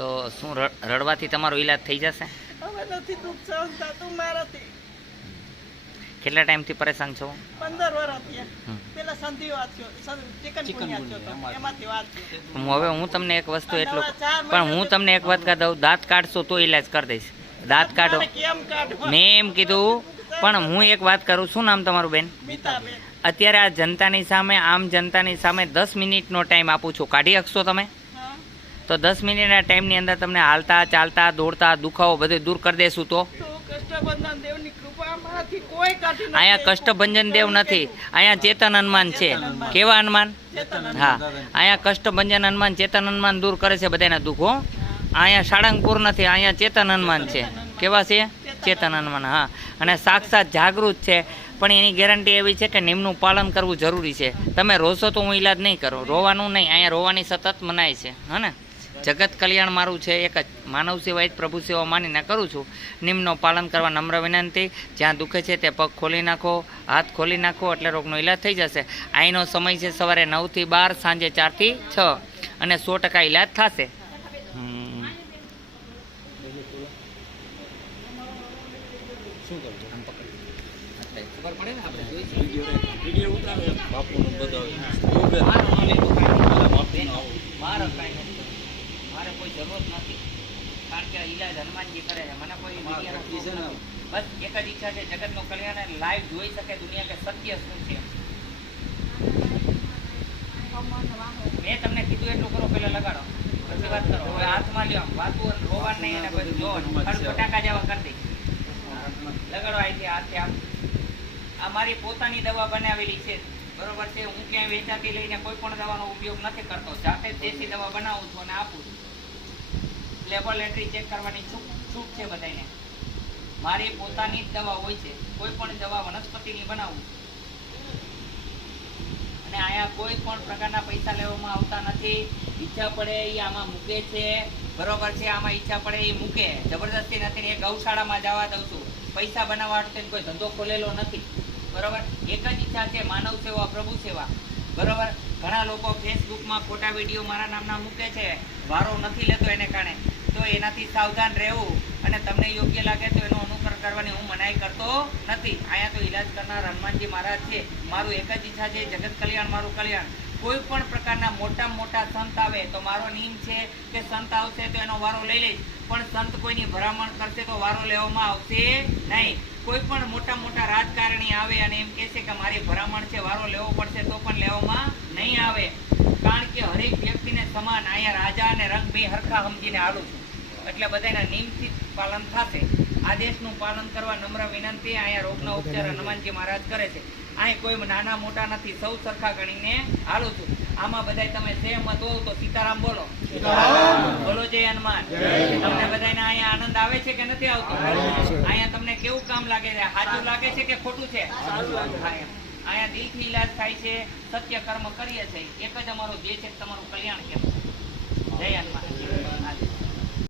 તો શું રડવાથી તમારો ઈલાજ થઈ જશે? હવે નથી દુઃખ સહન થતું મારાથી. કેટલા ટાઈમથી પરેશાન છો? 15 વર્ષ થયા. પેલા સંધિવાત થયો, ચિકનગુનિયા થયો તો એમાંથી વાત થયો. હવે હું તમને એક વસ્તુ એટલું પણ હું તમને એક વાત કહી દઉં, દાંત કાઢશો તો ઈલાજ કરી દઈશ. દાંત કાઢો કેમ કાઢવા? મેં એમ કીધું, પણ હું એક વાત કરું. શું નામ તમારું બેન? મીતાબેન. અત્યારે આ જનતાની સામે, આમ જનતાની સામે 10 મિનિટનો ટાઈમ આપું છું. કાઢી શકશો તમે? હા. તો 10 મિનિટના ટાઈમની અંદર તમને હાલતા, ચાલતા, દોડતા, દુખાવો બધું દૂર કરી દેશું. તો કષ્ટબંધન દેવની કૃપા અમારાથી કોઈ કાઢી નથી. અહીંયા કષ્ટભંજન દેવ નથી, અહીંયા ચેતન હનુમાન છે. કેવા હનુમાન? હા, અહીંયા કષ્ટભંજન હનુમાન, ચેતન હનુમાન દૂર કરે છે બધાના દુઃખો. અહીંયા સાળંગપુર નથી, અહીંયા ચેતન હનુમાન છે. કેવા છે? ચેતન હનુમાન. હા, અને સાક્ષાત જાગૃત છે. પણ એની ગેરંટી એવી છે કે નિયમનું પાલન કરવું જરૂરી છે. તમે રોશો તો હું ઈલાજ નહીં કરું, રોવાનું નહીં. અહીંયા રોવાની સતત મનાય છે. હા ને? જગત કલ્યાણ મારું છે એક જ, માનવ સેવા જ પ્રભુ સેવા માનીને કરું છું. નિયમનું પાલન કરવા નમ્ર વિનંતી. જ્યાં દુખે છે તે પગ ખોલી નાખો, હાથ ખોલી નાખો, એટલે રોગનો ઈલાજ થઈ જશે. અહીંનો સમય છે સવારે 9 થી 12, સાંજે 4 થી 6, અને 100% ઈલાજ થશે. ખબર પડે ને આપણે વિડીયો ઉતારો બાપુનું બતાવે. મારે કોઈ જરૂરત નથી, કારણ કે ઈલાજ હનુમાનજી કરે છે. મને કોઈ બસ એક જ ઈચ્છા છે, જગતનું કલ્યાણ લાઈવ જોઈ શકે દુનિયા કે સત્ય શું છે. મેં તમને કીધું એટલું કરો, પેલા લગાડો પછી વાત કરો. હવે હાથમાં લ્યો, વાતું રોવા નહીં, અને પછી જોવાનું ફટાકા જેવા કરી દઈ. લગાડો અહીંથી હાથે. આ મારી પોતાની દવા બનાવેલી છે, બરોબર છે. હું ક્યાંય વેચાતી લઈને કોઈ પણ દવાનો ઉપયોગ નથી કરતો. જાતે જ દેશી દવા બનાવું છું અને આપું છું. લેબોરેટરી ચેક કરવાની છૂટ છે બધાને. મારી પોતાની જ દવા હોય છે, કોઈ પણ દવા વનસ્પતિની બનાવું છું. અને અહીંયા કોઈ પણ પ્રકારના પૈસા લેવામાં આવતા નથી. ઈચ્છા પડે એ આમાં મૂકે છે, બરોબર છે. આમાં ઈચ્છા પડે એ મૂકે, જબરદસ્તી નથી. એ ગૌશાળામાં જવા દઉં છું. પૈસા બનાવવા માટે કોઈ ધંધો ખોલેલો નથી, બરોબર. એક જ ઈચ્છા છે, માનવ સેવા, પ્રભુ સેવા, બરોબર. ઘણા લોકો ફેસબુકમાં ખોટા વિડીયો મારા નામના મૂકે છે, વારો નથી લેતો એને કારણે. તો એનાથી સાવધાન રહેવું, અને તમને યોગ્ય લાગે તો એનો અનુકરણ કરવાની હું મનાઈ કરતો નથી. અહીંયા તો ઈલાજ કરનાર હનુમાનજી મહારાજ છે. મારું એક જ ઈચ્છા છે, જગત કલ્યાણ મારું કલ્યાણ. કોઈ પણ પ્રકારના મોટા મોટા સંત આવે તો મારો નિયમ છે કે સંત આવશે તો એનો વારો લઈ લઈશ, પણ સંત કોઈની ભલામણ કરશે તો વારો લેવામાં આવશે નહીં. કોઈ પણ મોટા રાજકારણી આવે અને એમ કહેશે કે મારી ભલામણ છે, વારો લેવો પડશે, તો પણ લેવામાં નહીં આવે. કારણ કે હરેક વ્યક્તિને સમાન અહીંયા રાજા અને રંગ બે હરખા સમજીને હાલું છું. એટલે બધાના નિયમથી પાલન થશે. આદેશનું પાલન કરવા નમ્ર વિનંતી. અહીંયા રોગના ઉપચાર હનુમાનજી મહારાજ કરે છે. અહીં કોઈ નાના મોટા નથી, સૌ સરખા ગણીને હાલું છું. આમાં બધા તમે સહેમત હોવ તો સીતારામ બોલો. બોલો જય હનુમાન. તમને બધાને અહીંયા આનંદ આવે છે કે નથી આવતો? અહીંયા તમને કેવું કામ લાગે છે? સાચું લાગે છે કે ખોટું છે? અહીંયા દિલથી ઈલાજ થાય છે, સત્ય કર્મ કરીએ છીએ. એક જ અમારો ધ્યેય છે, તમારું કલ્યાણ કેમ. જય હનુમાન.